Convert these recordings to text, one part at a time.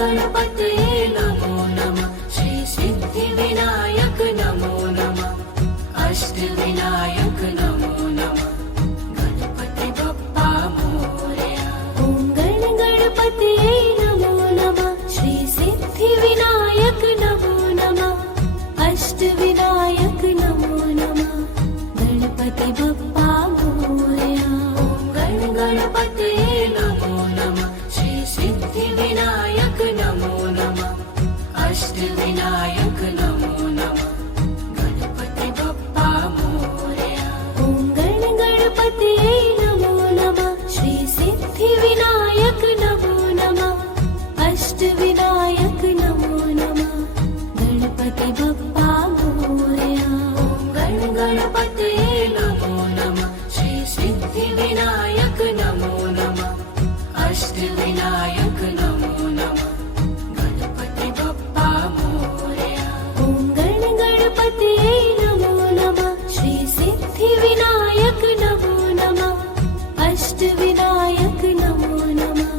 गणपतये नमो नमः। श्री सिद्धिविनायक नमो नमः। अष्टविनायक नमो नमः। गणपति बप्पा मोरया। ॐ गणपतये नमो नमः। श्री सिद्धिविनायक नमो नमः। अष्टविनायक नमो नमः। गणपति बप्पा मोरया। ॐ गणपतये नमो नमः। श्री सिद्धिविनायक नमो नमः। अष्टविनायक नमो नमः। गणपति बप्पा मोरया। ॐ गणपतये नमो नमः। श्री सिद्धिविनायक नमो नमः। अष्टविनायक नमो नमः। गणपति बप्पा मोरया। ॐ गणपतये नमो नमः। श्री सिद्धिविनायक नमो नमः। अष्टविनायक नमो नमः। गणपति बप्पा मोरया। ॐ गणपतये नमो नमः। श्री सिद्धिविनायक नमो नमः। अष्टविनायक नमो नमः।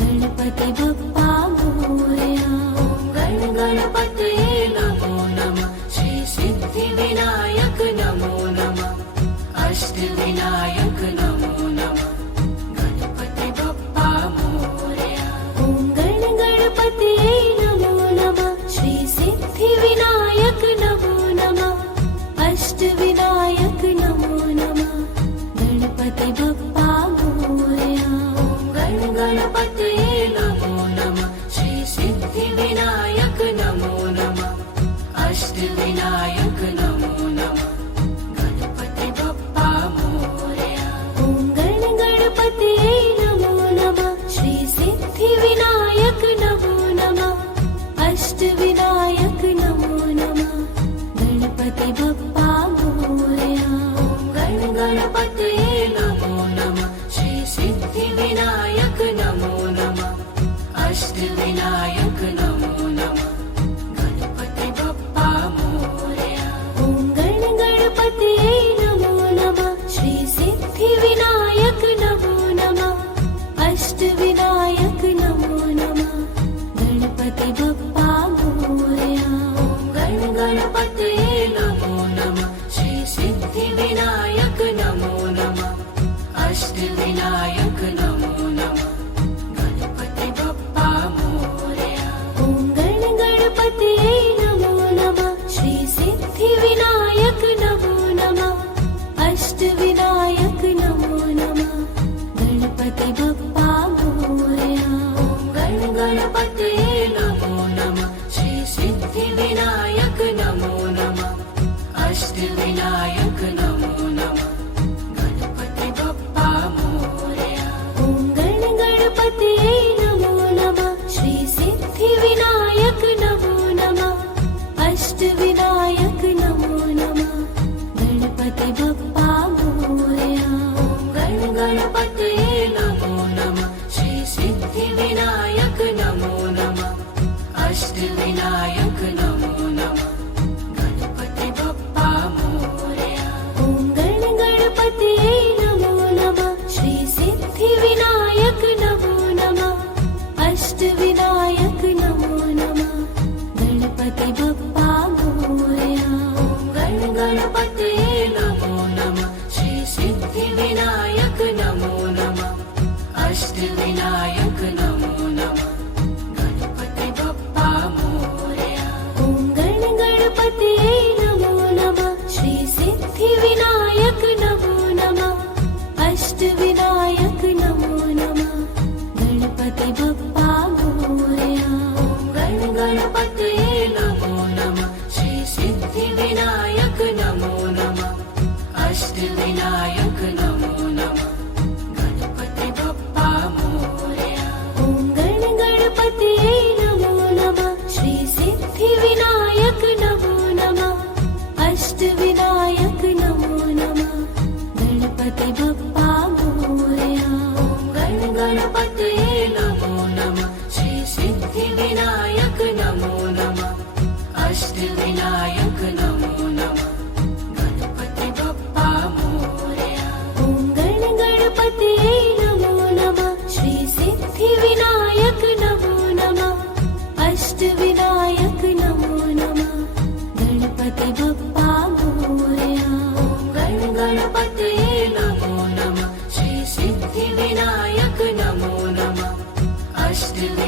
गणपति बप्पा मोरया। ॐ गणपतये नमो नमः। श्री सिद्धिविनायक नमो नमः। अष्टविनायक नमो नमः। गणपति बप्पा मोरया। ॐ गणपतये नमो नमः। श्री सिद्धिविनायक नमो नमः। अष्टविनायक नमो नमः। गणपति बप्पा मोरया। ॐ गणपतये नमो नमः। श्री सिद्धिविनायक नमो नमः। अष्टविनायक नमो नमः। गणपति बप्पा मोरया। ॐ गणपतये नमो नमः। श्री सिद्धिविनायक नमो नमः। अष्टविनायक नमो नमः। गणपति बप्पा मोरया। ॐ गणपतये नमो नमः। श्री सिद्धिविनायक नमो नमः। अष्टविनायक नमो नमः। गणपति बप्पा मोरया। ॐ गणपतये नमो नमः। श्री सिद्धिविनायक नमो नमः। अष्टविनायक नमो नमः। गणपति बप्पा मोरया। ॐ गणपतये नमो नमः। श्री सिद्धिविनायक नमो नमः। अष्टविनायक नमो नमः। गणपति बप्पा मोरया। ॐ गणपतये नमो नमः। श्री सिद्धिविनायक नमो नमः। अष्टविनायक नमो नमः। गणपति बप्पा मोरया। ॐ गणपतये नमो नमः। श्री सिद्धिविनायक नमो नमः। अष्टविनायक नमो नमः। गणपति बप्पा मोरया। ॐ गणपतये नमो नमः। श्री सिद्धिविनायक नमो नमः। अष्टविनायक नमो नमः। गणपति बप्पा मोरया। ॐ गणपतये नमो नमः। श्री सिद्धिविनायक नमो नमः। अष्टविनायक नमो नमः। गणपति बप्पा मोरया। ॐ गणपतये नमो नमः। श्री सिद्धिविनायक नमो नमः। अष्टविनायक नमो नमः। गणपति बप्पा मोरया। ॐ गणपतये नमो नमः। श्री सिद्धिविनायक नमो नमः। अष्टविनायक नमो नमः। गणपति बप्पा मोरया। ॐ गणपतये नमो नमः। श्री सिद्धिविनायक नमो नमः। अष्टविनायक नमो नमः। गणपति बप्पा मोरया। ॐ गणपतये नमो नमः। श्री सिद्धिविनायक नमो नमः। अष्टविनायक नमो नमः। गणपति बप्पा मोरया। ॐ गणपतये नमो नमः। श्री सिद्धिविनायक नमो नमः। अष्टविनायक नमो नमः। गणपति बप्पा मोरया। ॐ गणपतये नमो नमः। श्री सिद्धिविनायक नमो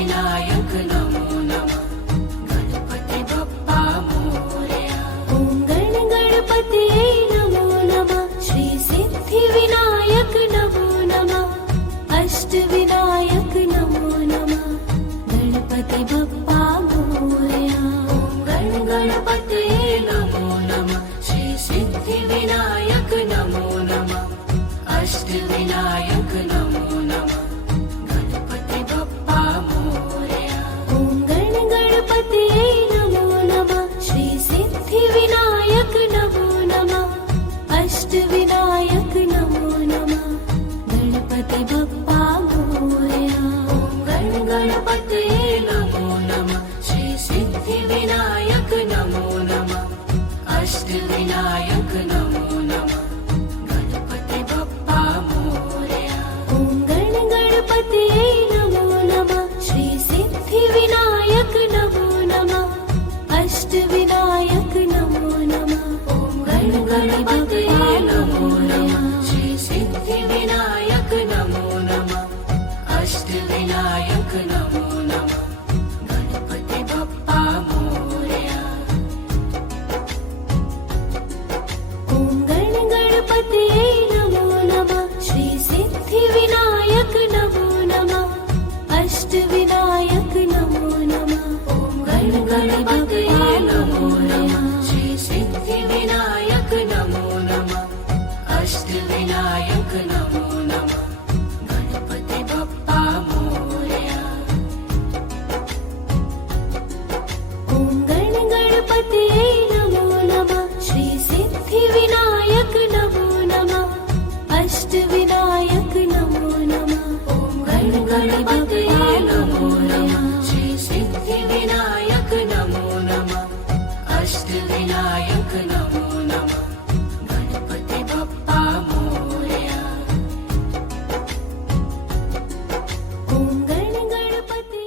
अष्टविनायक नमो नमः गणपति बप्पा मोरया ॐ गणपतये नमो नमः श्री सिद्धिविनायक नमो नमः अष्टविनायक नमो नमः गणपति बप्पा मोरया ॐ गणपतये नमो नमः श्री सिद्धिविनायक नमो नमः अष्टविनायक नमो नमः गणपति बप्पा मोरया ॐ गणपतये नमो नमः श्री सिद्धिविनायक नमो नमः अष्टविनायक नमो नमः गणपति बप्पा मोरया ॐ गणपतये नमो नमः श्री सिद्धिविनायक नमो नमः अष्टविनायक नमो नमः गणपति बप्पा मोरया ॐ गणपतये नमो नमः श्री सिद्धिविनायक नमो नमः अष्टविनायक नमो नमः ॐ गणपतये नमो नमः श्री सिद्धिविनायक नमो नमः अष्टविनायक नमो नमः गणपति बप्पा मोरया ॐ गणपतये नमो नमः श्री सिद्धिविनायक नमो नमः अष्टविनायक नमो नमः ॐ गणपतये नमो नमः श्री सिद्धिविनायक नमो नमः अष्टविनायक नमो नमः गणपति बप्पा मोरया ॐ गणपतये नमो नमः श्री सिद्धिविनायक नमो नमः अष्टविनायक नमो नमः ॐ गणपतये नमो नमः श्री सिद्धिविनायक नमो नमः अष्टविनायक नमो नमः गणपति बप्पा मोरया ॐ गणपतये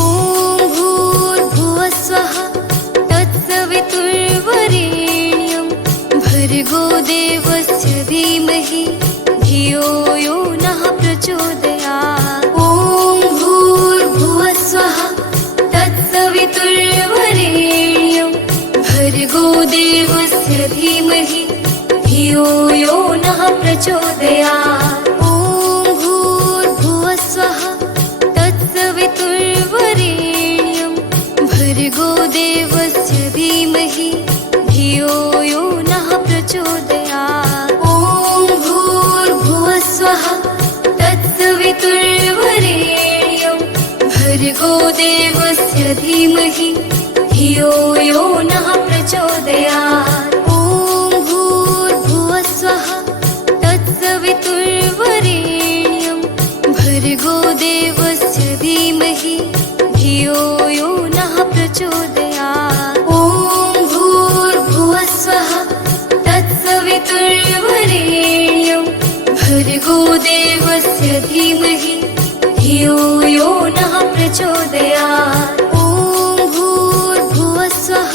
ॐ भूर्भुवस्वः तत्सवितुर्वरेण्यं भर्गो देवस्य धीमहि धियो यो नः प्रचोदयात् ॐ भूर्भुवस्वः तत्सवितुर्वरेण्यं भर्गो देवस्य धीमहि धियो यो नः प्रचोदयात् ॐ भूर्भुवस्वः तत्सवितुर्वरेण्यं भर्गो देवस्य धीमहि धियो यो नः प्रचोदयात् ॐ भूर्भुवस्वः तत्सवितुर्वरेण्यं भर्गो देवस्य धीमहि धियो यो नः प्रचोदयात् ॐ भूर्भुवस्वः तत्सवितुर्वरेण्यं भर्गो देवस्य धीमहि धियो यो नः प्रचोदयात् ॐ भूर्भुवस्वः तत्सवितुर्वरेण्यं भर्गो देवस्य धीमहि धियो यो नः प्रचोदयात् ॐ भूर्भुवस्वः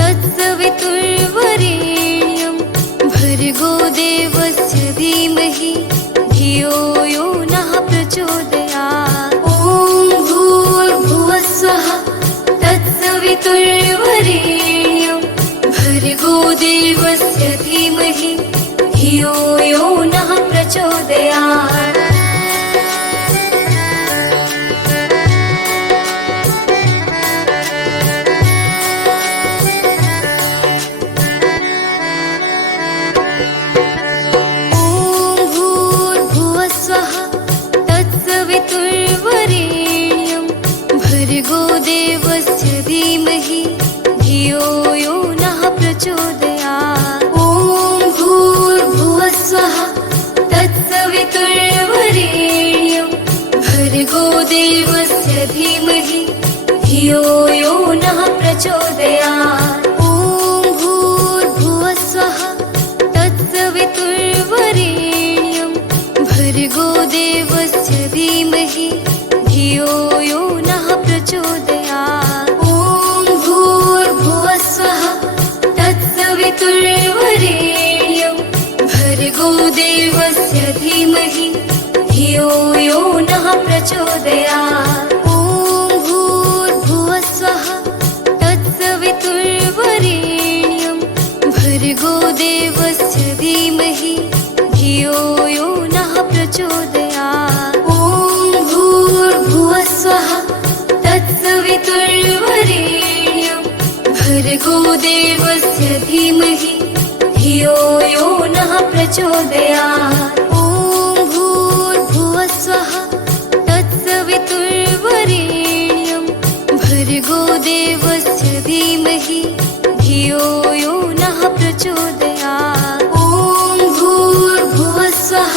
तत्सवितुर्वरेण्यं भर्गो देवस्य धीमहि धियो यो नः प्रचोदयात् ॐ भूर्भुवस्वः तत्सवितुर्वरेण्यं भर्गो देवस्य धीमहि धियो यो नः प्रचोदयात् ॐ भूर्भुवस्वः तत्सवितुर्वरेण्यं भर्गो देवस्य धीमहि धियो यो नः प्रचोदयात् ॐ भूर्भुवस्वः तत्सवितुर्वरेण्यं भर्गो देवस्य धीमहि धियो यो नः प्रचोदयात् ॐ भूर्भुवस्वः तत्सवितुर्वरेण्यं भर्गो देवस्य धीमहि धियो यो नः प्रचोदयात् ॐ भूर्भुवस्वः तत्सवितुर्वरेण्यं भर्गो देवस्य धीमहि धियो धियो यो नः प्रचोदयात् ॐ भूर्भुवः स्वः तत्सवितुर्वरेण्यं भर्गो देवस्य धीमहि धियो यो नः प्रचोदयात् ॐ भूर्भुवः स्वः तत्सवितुर्वरेण्यं भर्गो देवस्य धीमहि धियो यो नः प्रचोदयात् ॐ भूर्भुवः स्वः तत्सवितुर्वरेण्यं भर्गो देवस्य धीमहि धियो यो नः प्रचोदयात् ॐ भूर्भुवः स्वः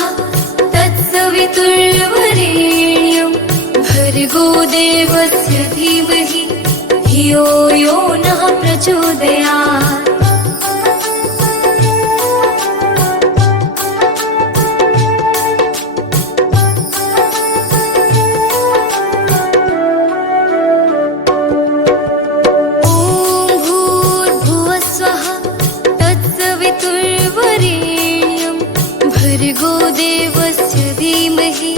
तत्सवितुर्वरेण्यं भर्गो देवस्य धीमहि धियो यो नः प्रचोदयात् भर्गो देवस्य धीमहि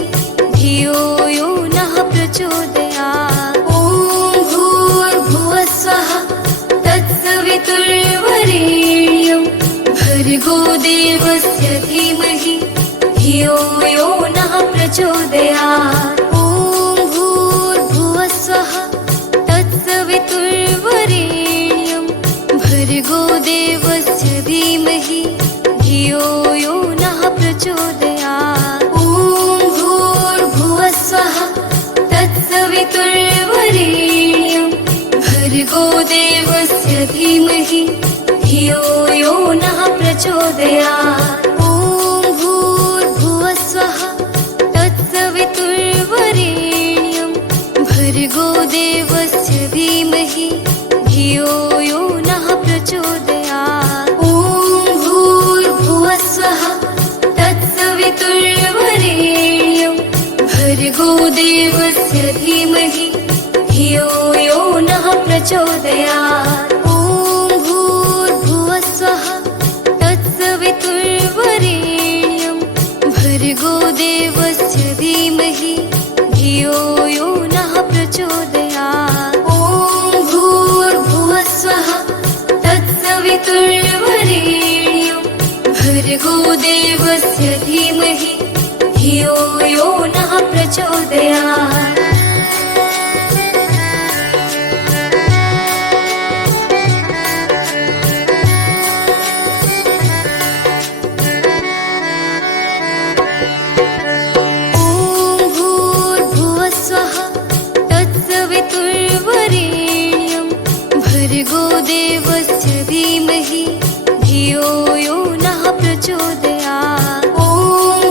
धियो यो नः प्रचोदयात् ॐ भूर्भुवः स्वः तत्सवितुर्वरेण्यं भर्गो देवस्य धीमहि धियो यो नः प्रचोदयात् ॐ भूर्भुवः स्वः तत्सवितुर्वरेण्यं भर्गो देवस्य धीमहि धियो यो नः प्रचोदयात् ॐ भूर्भुवः स्वः तत्सवितुर्वरेण्यं भर्गो देवस्य धीमहि धियो यो नः प्रचोदयात् ॐ भूर्भुवः स्वः तत्सवितुर्वरेण्यं भर्गो देवस्य धीमहि धियो यो नः प्रचोदयात् ॐ भूर्भुवः स्वः तत्सवितुर्वरेण्यं भर्गो देवस्य धीमहि धियो यो नः प्रचोदयात् ॐ भूर्भुवः स्वः तत्सवितुर्वरेण्यं भर्गो देवस्य धीमहि धियो यो नः प्रचोदयात् ॐ भूर्भुवः स्वः तत्सवितुर्वरेण्यं भर्गो देवस्य धीमहि धियो यो नः प्रचोदयात् भर्गो देवस्य धीमहि धियो यो नः प्रचोदयात् ॐ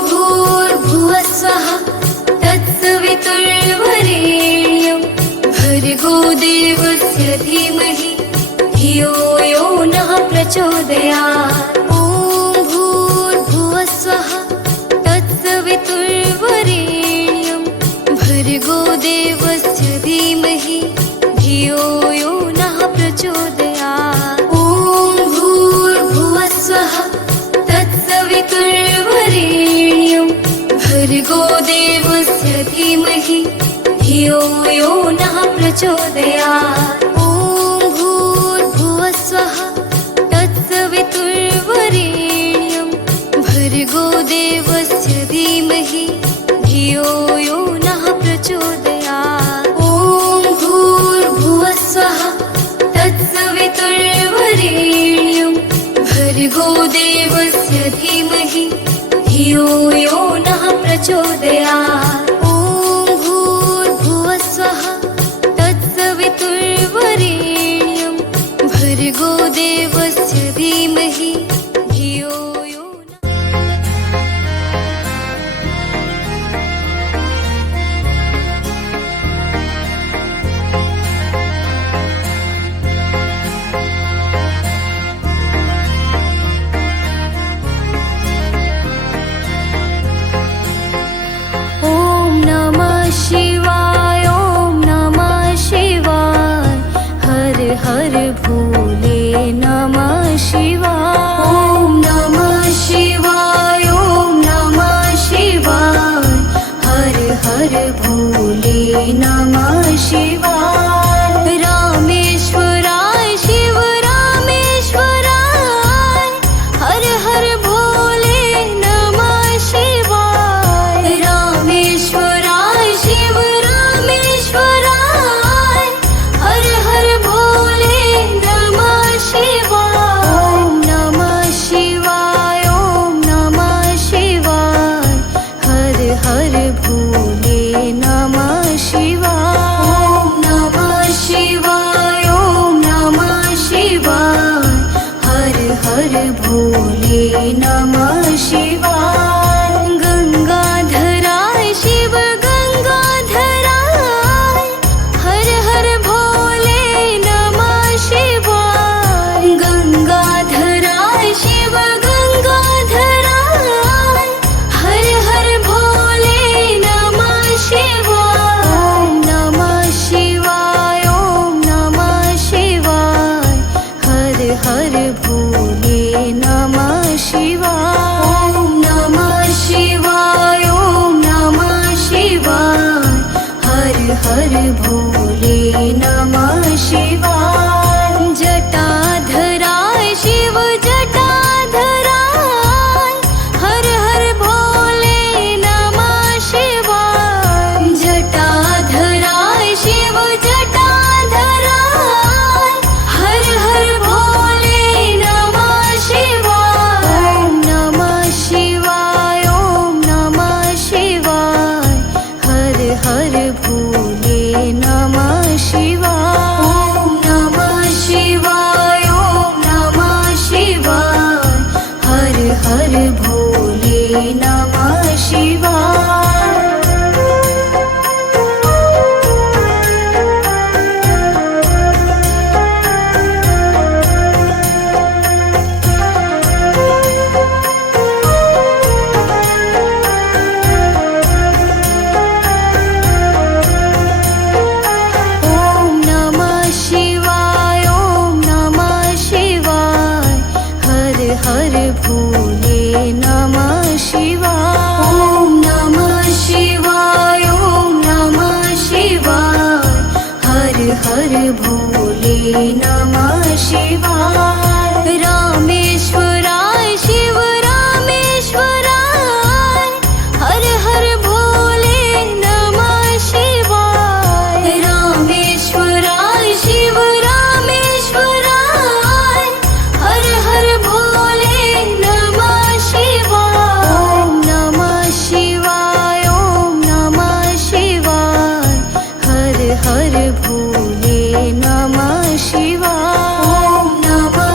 भूर्भुवः स्वः तत्सवितुर्वरेण्यं भर्गो देवस्य धीमहि धियो यो नः प्रचोदयात् ॐ भूर्भुवः स्वः तत्सवितुर्वरेण्यं भर्गो देवस्य धीमहि धियो यो नः प्रचोदयात् ॐ भूर्भुवः स्वः तत्सवितुर्वरेण्यं भर्गो देवस्य धीमहि धियो यो नः प्रचोदयात् ॐ भूर्भुवः स्वः तत्सवितुर्वरेण्यं भर्गो देवस्य धीमहि धियो यो नः प्रचोदयात् ॐ भूर्भुवः स्वः तत्सवितुर्वरेण्यं भर्गो देवस्य धीमहि धियो यो नः प्रचोदयात् ॐ भूर्भुवः स्वः तत्सवितुर्वरेण्यं भर्गो देवस्य धीमहि धियो यो शिवाय ॐ नमः शिवाय हर हर भोले नमः शिवाय ॐ नमः शिवाय ॐ नमः शिवाय हर भोले नमः शिवाय रामेश्वराय शिव रामेश्वराय हर हर भोले नमः शिवाय रामेश्वराय शिव रामेश्वराय हर हर भोले नमः शिवाय ओम नमः शिवाय ओम नमः शिवाय हर हर भोले नमः शिवाय ओम नमः शिवाय ओम नमः शिवाय हर हर भोले नमः शिवाय गंगाधराय शिव गंगाधराय हर हर भोले नमः शिवाय गंगाधराय शिव गंगाधराय हर हर भोले नमः शिवाय ओम नमः शिवाय ओम नमः शिवाय हर हर भोले नमः शिवाय ओम नमः शिवाय ओम नमः शिवाय हर हर भोले नमः शिवाय जटाधराय शिव जटाधराय हर हर भोले नमः शिवाय जटाधराय शिव जटाधराय हर हर भोले नमः शिवाय ओम नमः शिवाय ओम नमः शिवाय हर हर भोले नमः शिवाय ओम नमः शिवाय ओम नमः शिवाय हर हर भोले नमः शिवाय ओम नमः शिवाय ओम नमः शिवाय हर हर भोले नमः शिवाय ओम नमः शिवाय ओम नमः शिवाय हर हर भोले नमः शिवाय रामेश्वराय शिव रामेश्वराय हर हर भोले नमः शिवाय रामेश्वराय शिव रामेश्वराय हर हर भोले नमः शिवाय ओम नमः शिवाय ओम नमः शिवाय हर हर भोले नमः शिवाय ओम नमः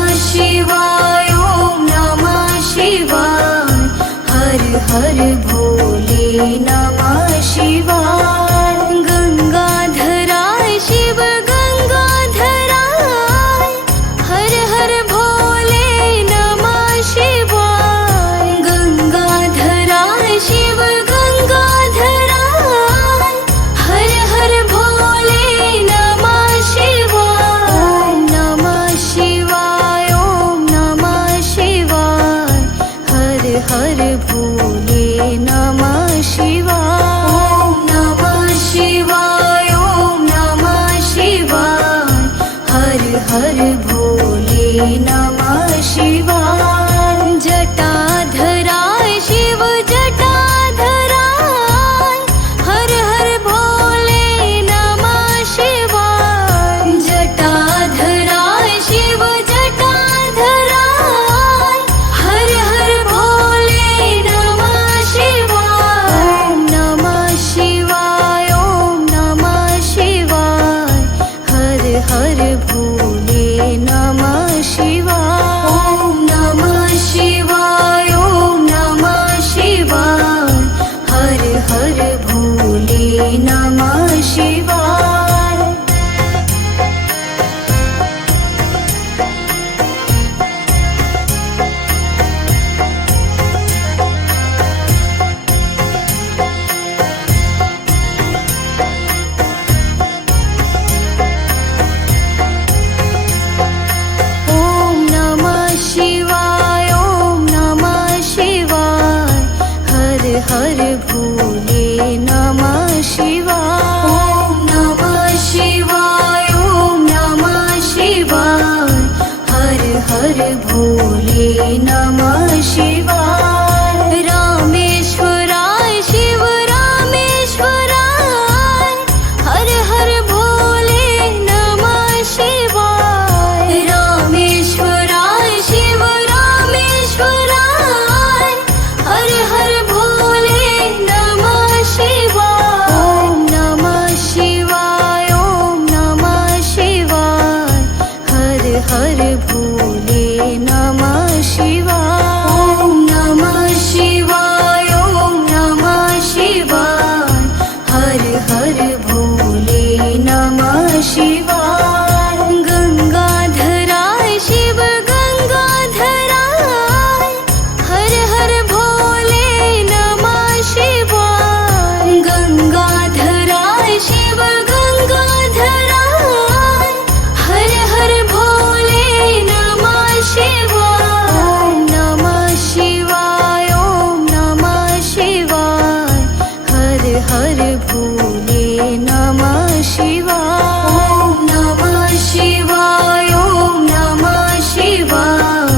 भोले नमः शिवाय ॐ नमः शिवाय ॐ नमः शिवाय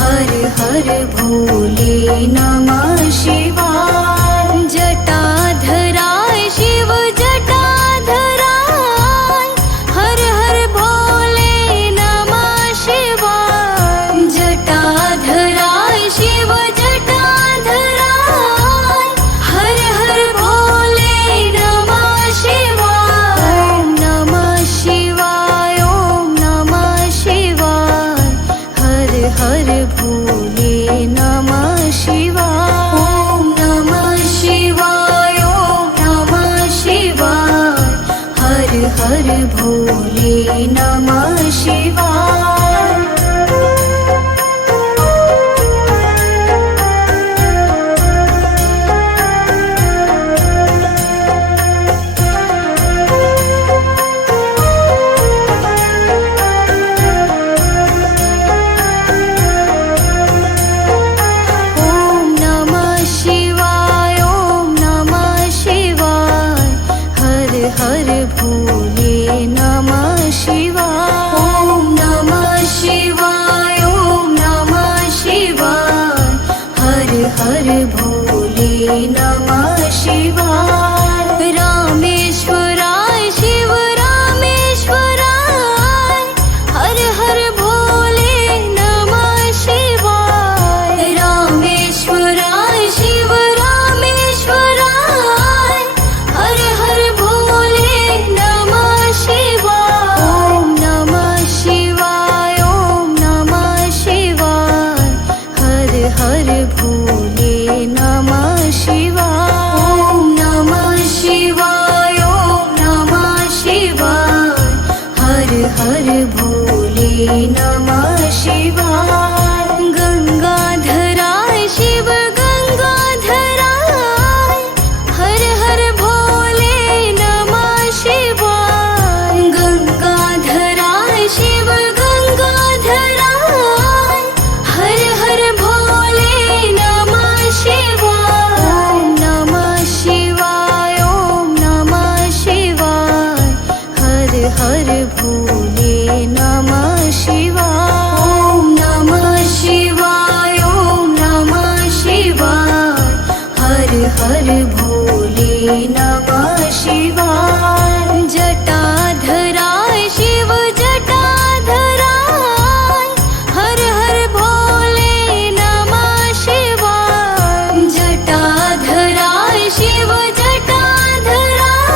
हर हर भोले नमः शिवाय जटाधराय शिव जटाधराय हर हर भोले नमः शिवाय जटाधराय शिव जटाधराय हर हर भोले नमः शिवाय ॐ नमः शिवाय ॐ नमः शिवाय हर हर भोले नमः शिवाय ॐ नमः शिवाय ॐ नमः शिवाय हर हर भोले नमः शिवाय ॐ नमः शिवाय ॐ नमः शिवाय हर हर भोले नमः शिवाय ॐ नमः शिवाय ॐ नमः शिवाय हर हर भोले नमः शिवाय रामेश्वराय शिव रामेश्वराय हर हर भोले नमः शिवाय रामेश्वराय शिव रामेश्वराय हर हर भोले नमः शिवाय ॐ नमः शिवाय ॐ नमः शिवाय हर हर भोले नमः शिवाय ॐ नमः शिवाय ॐ नमः शिवाय हर हर भोले नमः शिवाय गंगाधराय शिव गंगाधराय हर हर भोले नमः शिवाय गंगाधराय शिव गंगाधराय हर हर भोले नमः शिवाय ॐ नमः शिवाय ॐ नमः शिवाय हर हर भोले नमः शिवाय ॐ नमः शिवाय ॐ नमः शिवाय हर हर भोले नमः शिवाय जटाधराय शिव जटाधराय हर हर भोले नमः शिवाय जटाधराय शिव जटाधराय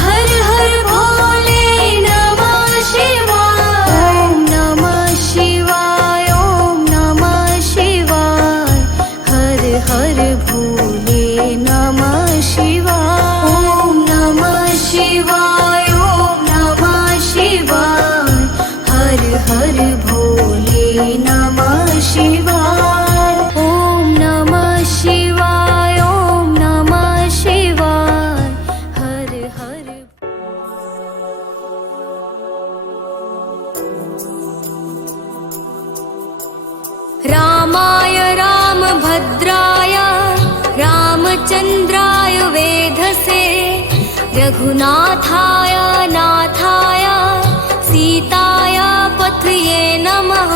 हर हर भोले नमः शिवाय ॐ नमः शिवाय ॐ नमः शिवाय हर हर भोले नमः शिवाय ॐ नमः शिवाय ॐ नमः शिवाय हर हर भोले नमः शिवाय ॐ नमः शिवाय ॐ नमः शिवाय हर हर रामाय रामभद्राय रामचन्द्राय वेधसे रघुनाथाय नाथाय सीताय पथये नमः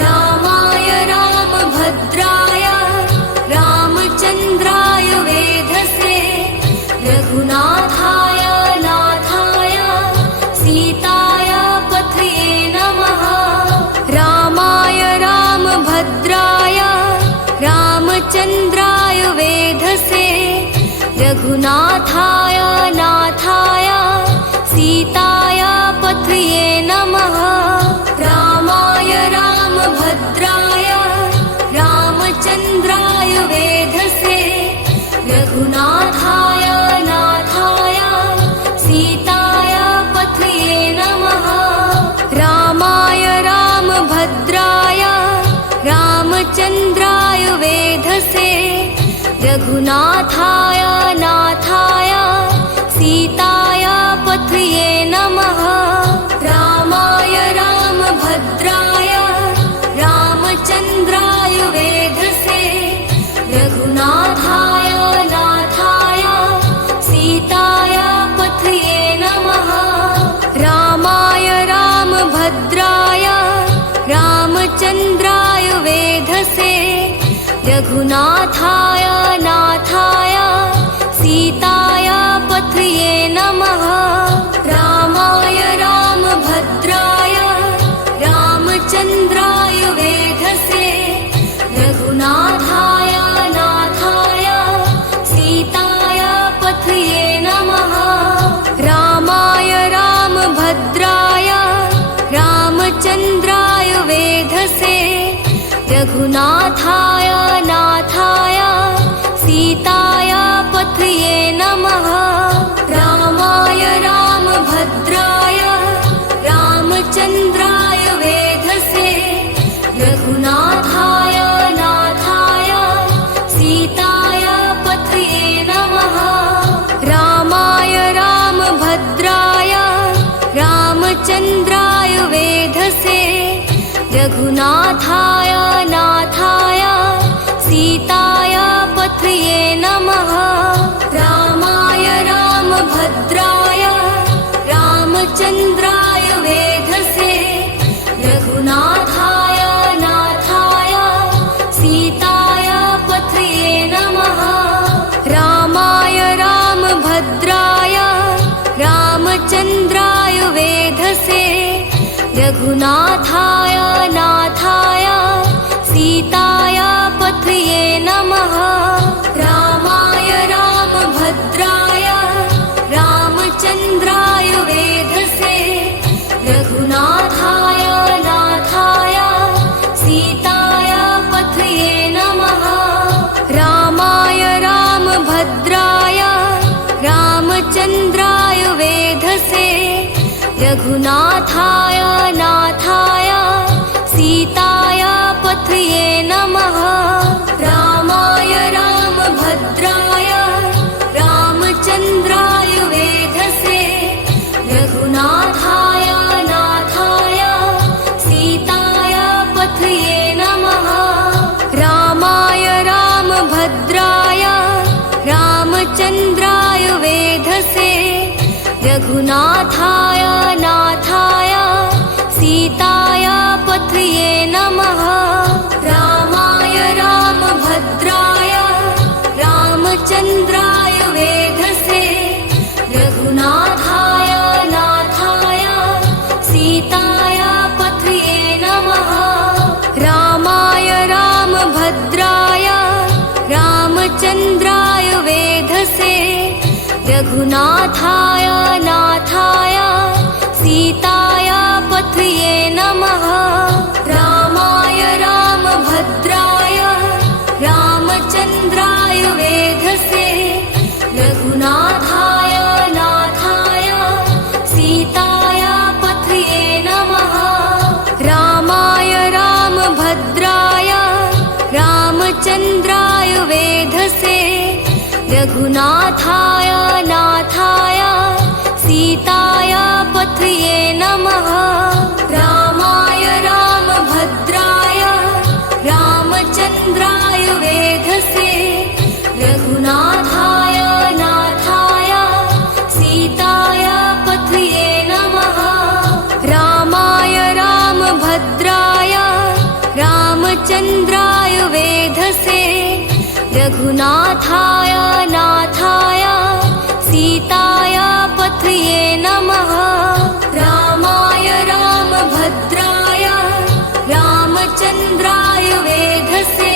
रामाय रामभद्राय रामचन्द्राय वेधसे रघुनाथाय नाथाय सीताय पथये नमः रामाय रामभद्राय रामचन्द्राय वेधसे रघुनाथाय नाथाय सीताय पथये नमः रामाय रामभद्राय रामचन्द्राय वेधसे रघुनाथाय नाथाय सीताय पथये नमः रामाय रामभद्राय रामचन्द्राय वेधसे रघुनाथाय नाथाय सीताय पथये नमः रामाय राम भद्राय रामचन्द्राय वेधसे रघुनाथाय नाथाय सीताय पथये नमः। रामाय रामभद्राय रामचन्द्राय वेधसे रघुनाथाय नाथाय सीताय पथये नमः। रामाय रामभद्राय रामचन्द्राय वेधसे रघुनाथाय नाथाय सीताय पथये नमः। रामाय रामभद्राय रामचन्द्राय वेधसे रघुनाथाय नाथाय सीताय पथये नमः। रामाय रामभद्राय रामचन्द्राय वेधसे रघुनाथाय नाथाय सीताय पथये नमः। रामाय रामभद्राय रामचन्द्राय वेधसे रघुनाथाय नाथाय सीताय पथये नमः। रामाय रामभद्राय रामचन्द्राय वेधसे रघुनाथाय नाथाय सीताय पथये नमः। रामाय रामभद्राय रामचन्द्राय वेधसे रघुनाथाय नाथाय सीताय पथये नमः। रामाय रामभद्राय रामचन्द्राय वेधसे रघुनाथाय नाथाय सीताय पथये नमः। रामाय रामभद्राय रामचन्द्राय वेधसे रघुनाथाय नाथाय सीताय पथये नमः। रामाय रामभद्राय रामचन्द्राय वेधसे रघुनाथाय नाथाय सीताय पथये नमः। रामाय रामभद्राय रामचन्द्राय वेधसे रघुनाथाय नाथाय सीताय पथये नमः। रामाय रामभद्राय रामचन्द्राय वेधसे रघुनाथाय नाथाय सीताय पथये नमः। रामाय रामभद्राय रामचन्द्राय वेधसे रघुनाथाय नाथाय सीताय पथये नमः। रामाय रामभद्राय रामचन्द्राय वेधसे रघुनाथाय नाथाय सीताय पथये नमः। रामाय रामभद्राय रामचन्द्राय वेधसे रघुनाथाय नाथाय सीताय पथये नमः। रामाय रामभद्राय रामचन्द्राय वेधसे रघुनाथाय नाथाय सीताय पथये नमः। रामाय रामभद्राय रामचन्द्राय वेधसे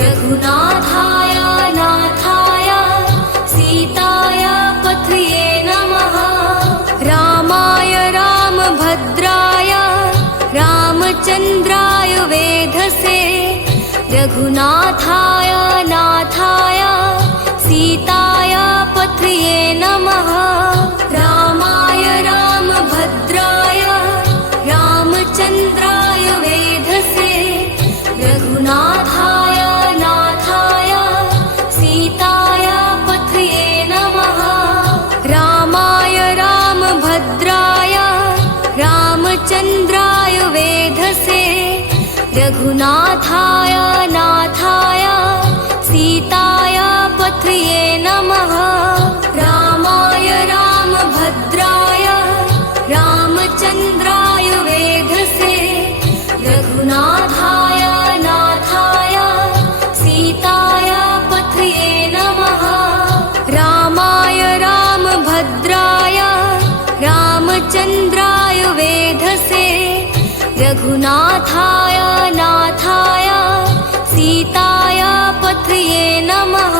रघुनाथाय नाथाय सीताय पथये नमः। रामाय रामभद्राय रामचन्द्राय वेधसे रघुनाथाय नाथाय सीताय पथये नमः। रामाय रामभद्राय रामचन्द्राय वेधसे रघुनाथाय नाथाय सीताय पथये नमः। रामाय रामभद्राय रामचन्द्राय वेधसे रघुनाथाय नाथाय सीताय पथये नमः। रामाय रामभद्राय रामचन्द्राय वेधसे रघुनाथाय नाथाय सीताय पथये नमः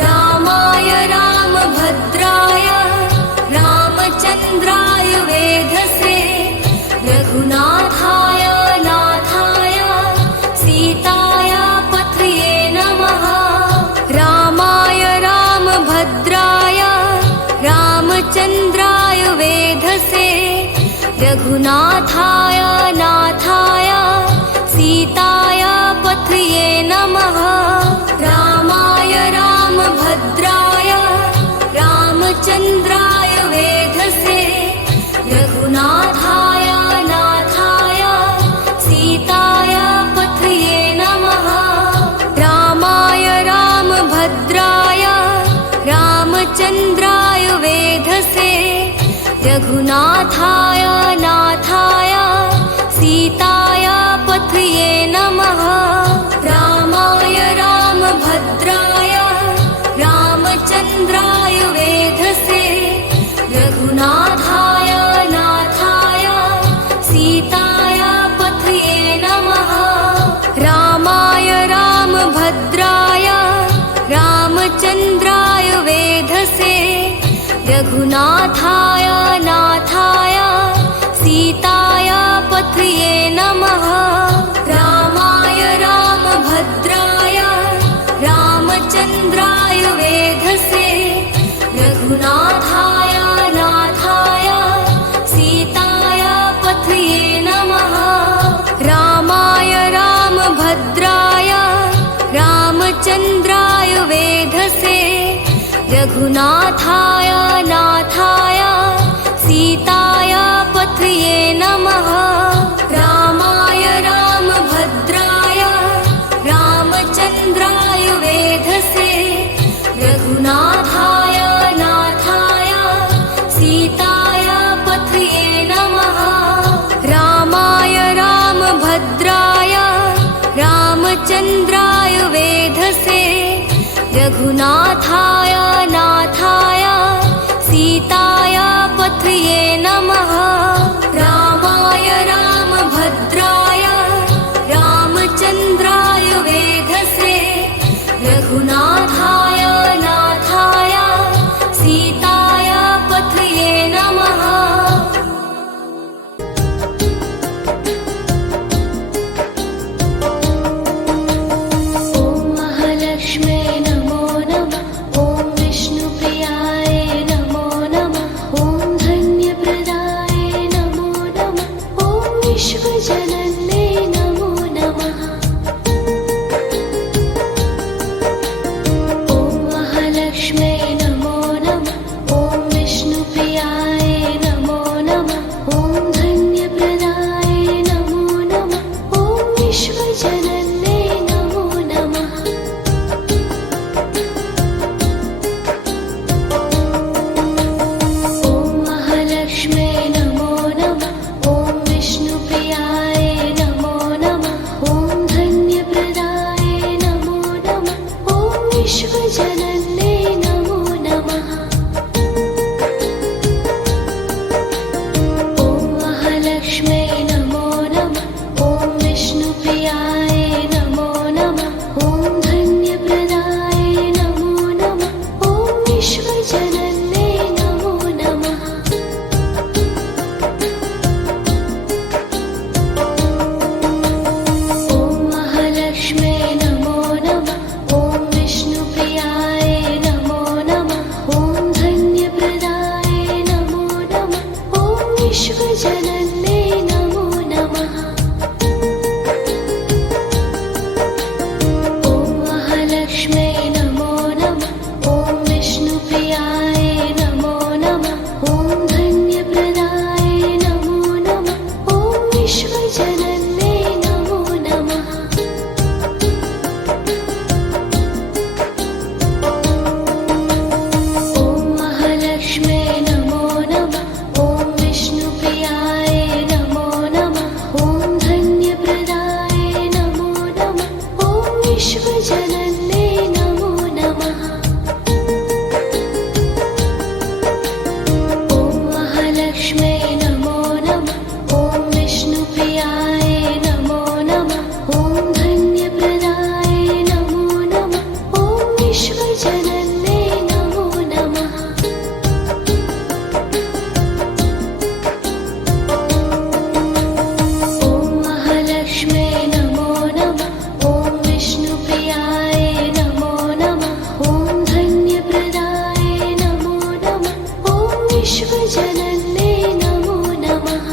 रामाय रामभद्राय रामचन्द्राय वेधसे रघुनाथाय नाथाय सीताय पथये नमः रामाय रामभद्राय रामचन्द्राय वेधसे रघुनाथाय नाथाय सीताय पथये नमः रामाय रामभद्राय रामचन्द्राय वेधसे रघुनाथाय नाथाय सीताय पथये नमः रामाय रामभद्राय रामचन्द्राय वेधसे रघुनाथाय नाथाय सीताय पथये नमः रामाय रामभद्राय रामचन्द्राय वेधसे रघुनाथाय नाथाय सीताय पथये नमः रामाय रामभद्राय रामचन्द्राय वेधसे रघुनाथाय नाथाय सीताय पथये नमः रामाय रामभद्राय रामचन्द्राय वेधसे रघुनाथाय नाथाय सीताय पथये नमः रामाय रामभद्राय रामचन्द्राय वेधसे रघुनाथाय नाथाय सीताय पथये नमः रामाय रामभद्राय रामचन्द्राय वेधसे रघुनाथाय नाथाय सीताय पथये नमः रामाय रामभद्राय रामचन्द्राय वेधसे रघुनाथाय नाथाय सीताय पथये नमः रामाय रामभद्राय रामचन्द्राय वेधसे रघुनाथाय नाथाय सीताय पथये नमः ॐ महालक्ष्म्यै नमो नमः। ॐ विश्वजनन्ये नमो नमः।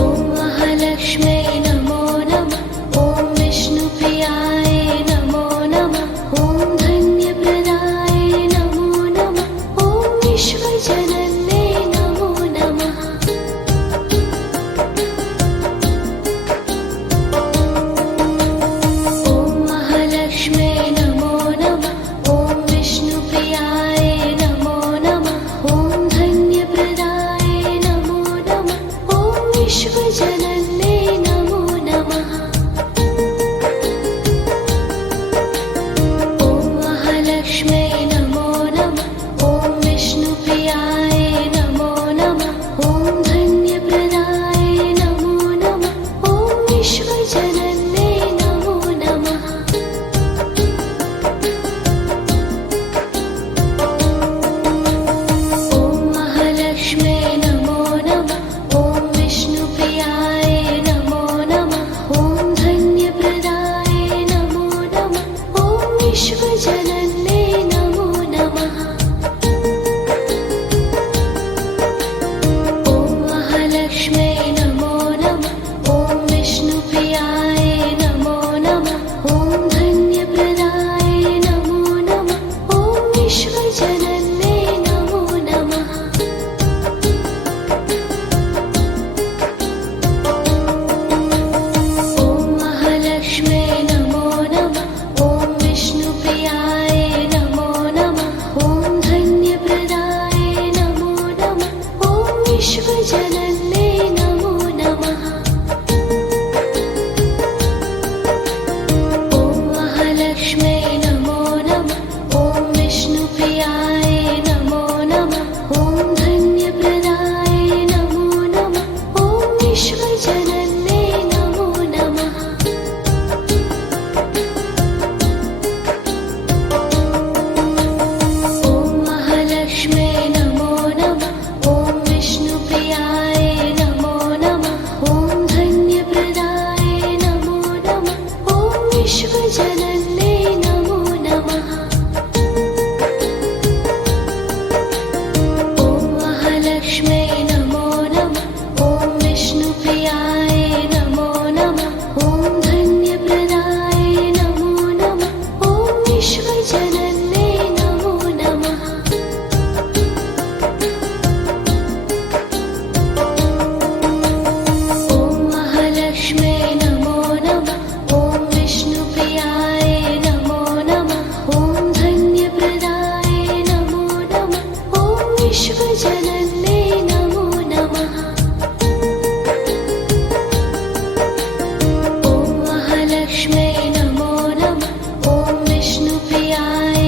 ॐ महालक्ष्म्यै नमो नमः। ॐ विष्णुप्रियाय नमो नमः। ॐ धन्यप्रदाय नमो नमः। ॐ विश्वजनन्ये नमो नमः। ॐ महालक्ष्म्यै नमो नमः। ॐ विष्णुप्रियाय नमो नमः। ॐ धन्यप्रदाय नमो नमः। ॐ विश्वजनन्ये नमो नमः। ॐ महालक्ष्म्यै नमो नमः। ॐ विष्णुप्रियाय नमो नमः। ॐ धन्यप्रदाय नमो नमः। ॐ विश्वजनन्ये नमो नमः। ॐ महालक्ष्म्यै नमो नमः। ॐ विष्णुप्रियाय नमो नमः। ॐ धन्यप्रदाय नमो नमः। ॐ विश्वजनन्ये नमो नमः। ॐ महालक्ष्म्यै नमो नमः। ॐ विष्णुप्रियाय नमो नमः। ॐ धन्यप्रदाय नमो नमः। ॐ विश्वजनन्ये नमो नमः। ॐ महालक्ष्म्यै नमो नमः। ॐ विष्णुप्रियाय नमो नमः। ॐ धन्यप्रदाय नमो नमः। ॐ विश्वजनन्ये नमो नमः। ॐ महालक्ष्म्यै नमो नमः। ॐ विष्णुप्रियाय नमो नमः। ॐ धन्यप्रदाय नमो नमः। ॐ विश्वजनन्ये नमो नमः। ॐ महालक्ष्म्यै नमो नमः। ॐ विष्णुप्रियाय नमो नमः। ॐ धन्यप्रदाय नमो नमः। ॐ विश्वजनन्ये नमो नमः। ॐ महालक्ष्म्यै नमो नमः। ॐ विष्णुप्रियाय नमो नमः। ॐ धन्यप्रदाय नमो नमः। ॐ विश्वजनन्ये नमो नमः। ॐ महालक्ष्म्यै नमो नमः। ॐ विष्णुप्रियाय नमो नमः। ॐ धन्यप्रदाय नमो नमः। ॐ विश्वजनन्ये नमो नमः। ॐ महालक्ष्म्यै नमो नमः। ॐ विष्णुप्रियाय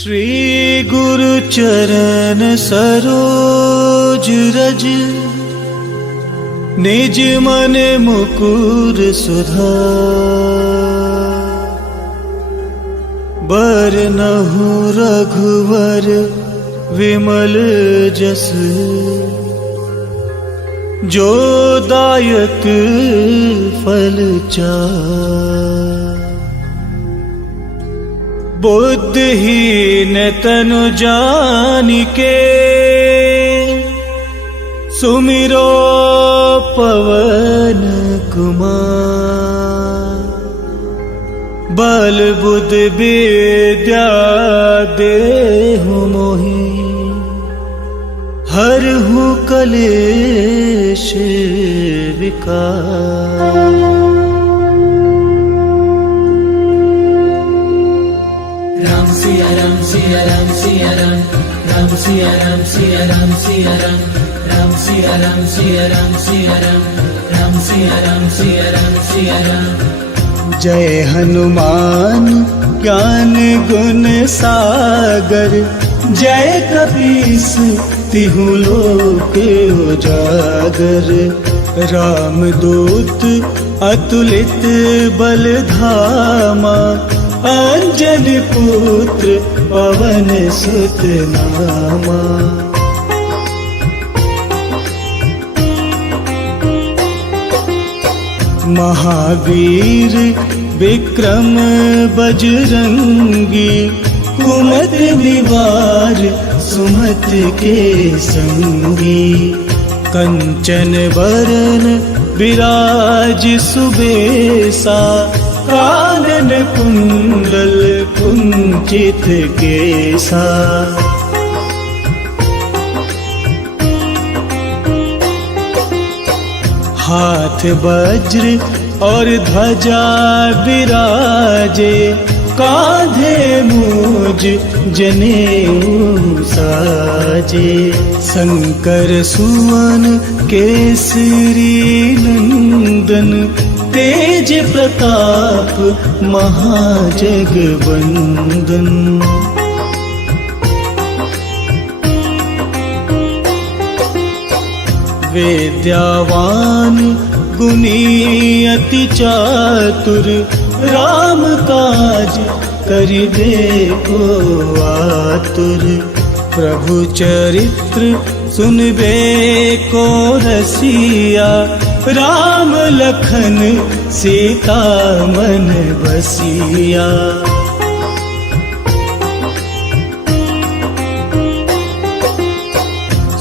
श्री गुरु चरण सरोज रज, निज मन मुकुर सुधार। बरनहु रघुवर विमल जस, जो दायक फल चार। बुद्धिहीन तनु जानिके, सुमिरो पवन कुमार। बल बुद्ध विद्या देहु मोहि, हरहु कलेश विकार। राम सिया राम सिया राम सिया राम, राम सिया राम सिया राम सिया राम, राम सिया राम सिया राम सिया राम, राम सिया राम सिया राम सिया राम। जय हनुमान ज्ञान गुण सागर, जय कपीस तिहु लोक उजागर। रामदूत अतुलित बल धामा, अंजन पुत्र पवन सुत नामा। महावीर विक्रम बजरंगी, कुमति निवार सुमति के संगी। कंचन बरन विराज सुबेसा, कानन कुंडल कुंचित केसा। हाथ वज्र और ध्वजा विराजे, कांधे मूज जनेऊ साजे। शंकर सुवन केसरी नंदन, तेज प्रताप महाजगवंदन। विद्यावान गुणी अति चातुर, राम काज करिबे को आतुर। प्रभु चरित्र सुनबे को रसिया, राम लखन सीता मन बसिया।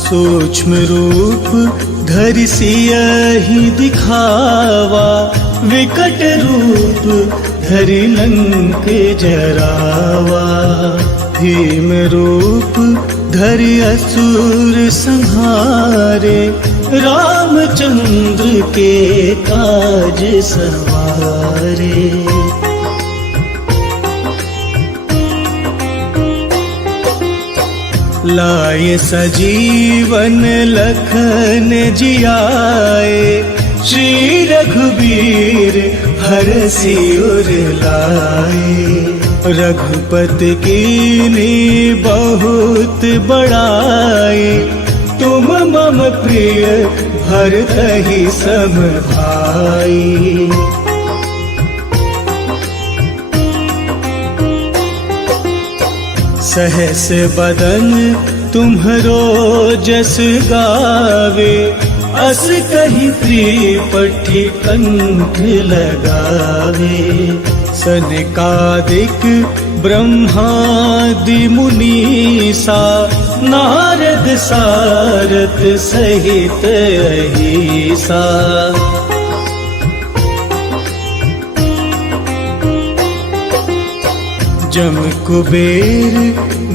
सूक्ष्म रूप धरि सियहि दिखावा, विकट रूप धरि लंक जरावा। भीम रूप धरि असुर संहारे, रामचंद्र के काज सवारे। लाए सजीवन लखन जियाए, श्री रघुबीर हरषि उर लाए। रघुपति कीन्ही बहुत बड़ाई, तुम मम प्रिय भरतहि सम भाई। सहस बदन तुम्हरो जस गावे, अस कहि त्रिपठी कंठ लगावे। सनकादिक ब्रह्मादि मुनीसा, नारद सारथ सहित अहिसा। जम कुबेर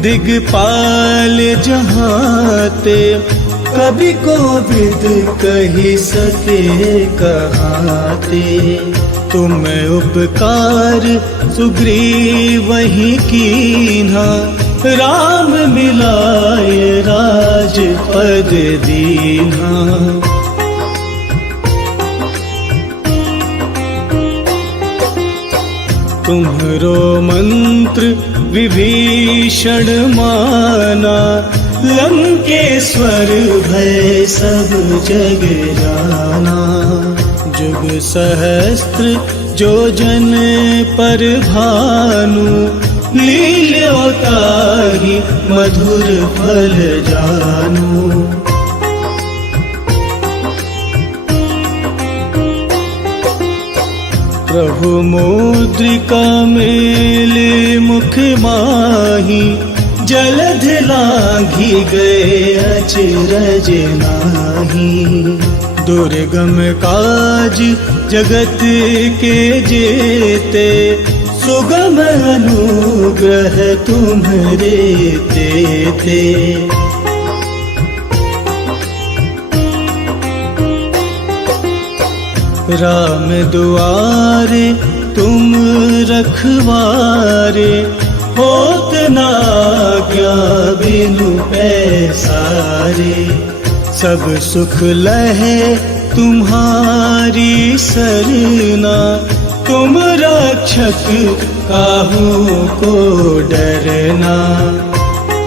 दिगपाल जहाते, कभी कोविद कही सके कहाते। तुम उपकार सुग्रीवहि कीन्हा, राम मिलाए राजपद दीन्हा। तुम्हरो मंत्र विभीषण माना, लंकेश्वर भय सब जग जाना। जुग सहस्त्र जो जन पर भानु, लील्योताहि मधुर फल जानु। प्रभु मुद्रिका मेले मुख माही, जलध लांघी गए अचरज नाही। दुर्गम काज जगत के जेते, सुगम अनुग्रह तुम्हरे तेते। राम दुआरे तुम रखवारे, होत ना क्या बिनु पैसारे। सब सुख लहे तुम्हारी सरना, तुम रक्षक काहू को डरना।